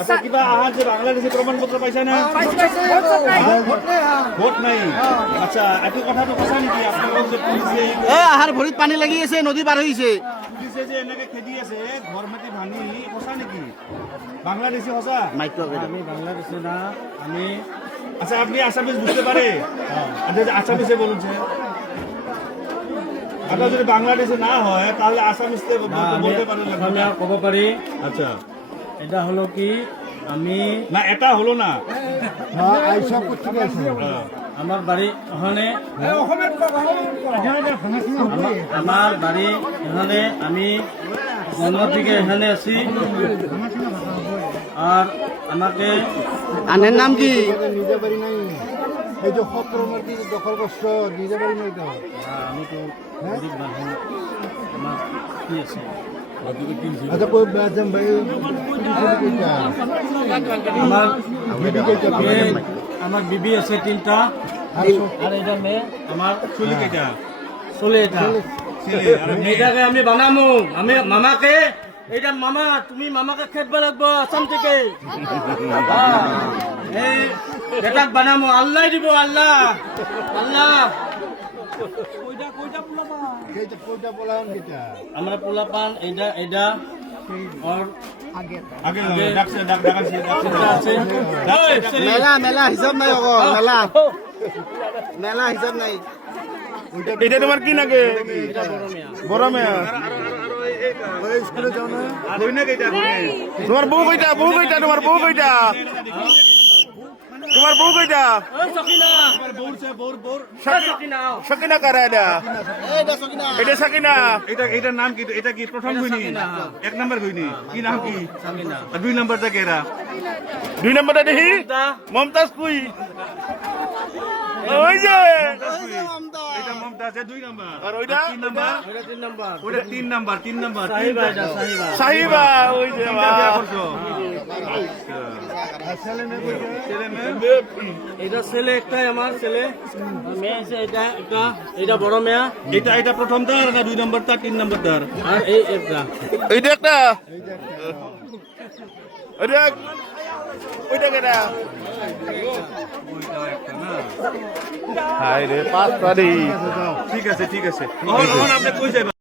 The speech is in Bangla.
আচ্ছা কিবা আহার যে বাংলাদেশি প্রমাণপত্র পাইছা না ভোট নাই আচ্ছা একটু কথাটো কৈছা নেকি আপোনালোক যে পুলিচে আহাৰ ভৰিত পানী লাগি আছে নদী পাৰ হৈছে পুলিচে যে এনেকে খেদি আছে ঘৰ মাটি ভাঙি সঁচা নেকি বাংলাদেশি সঁচা আমি বাংলাদেশে না আমি আচ্ছা আপনি আসামিস বুঝতে পারে আসামিসে বলছে আপনার যদি বাংলাদেশে না হয় তাহলে আসামিসে বলতে পারেন আমি কব পারি আচ্ছা এটা হলো কি আমি না এটা হলো না আমার বাড়ি ওখানে আমার বাড়ি এখানে আমি জন্ম থেকে এখানে আছি আর আমাকে আনের নাম কি নিজে বাড়ি নাই এই যে সত্র মাটি দখল করছ নিজে বাড়ি নাই তো আমি তো গরিব মানুষ আমার কি আছে আচ্ছা কই বাজাম ভাই আমার আমার বিবি আছে তিনটা আর এটা মেয়ে আমার চলি কেটা চলে এটা ছেলে আর মেয়ে এটাকে আমি বানামো আমি মামাকে এটা মামা তুমি মামাকে খেতব লাগবো আসাম থেকে এই এটাক বানামো আল্লাহ দিব আল্লাহ আল্লাহ কইটা বলাম কিটা আমরা পোলা পান এটা এটা আর আগে ডাকছে ডাকাছে আছে মেলা মেলা হিচাপ নাই অক মেলা মেলা হিচাপ নাই এটা তোমার কি নাকি বড় মেয়া স্কুলে যাও না কই না কেটা তোমার বউ কইটা তোমার বউ কইটা তোমার বউ কইটা সকিনা সকিনা সকিনা কারা এটা এটা সাকিনা এটার নাম কি এটা কি প্রথম হইনি এক নাম্বার হইনি কি নাম কি আর দুই নাম্বারটা কেরা 2 নম্বরটা দেখি মমতাজ কুই ওই যে এটা মমতাজ এর দুই নাম্বার আর ওইটা তিন নাম্বার এটা 3 নাম্বার ওটা তিন নাম্বার সাহিবা এটা সাহিবা সাহিবা ওই যে তিনটা বিয়া করছো এটা ছেলে একটাই আমার ছেলে আর মেয়ে আছে এটা একটা এটা বড় মেয়া এটা প্রথম তার না দুই নাম্বার তার তিন নাম্বার তার আর এই একটা এইটা একটা ওইটা ওইটা কেটা হায় রে 5 তারিখ ঠিক আছে এখন আপনি কই যাবেন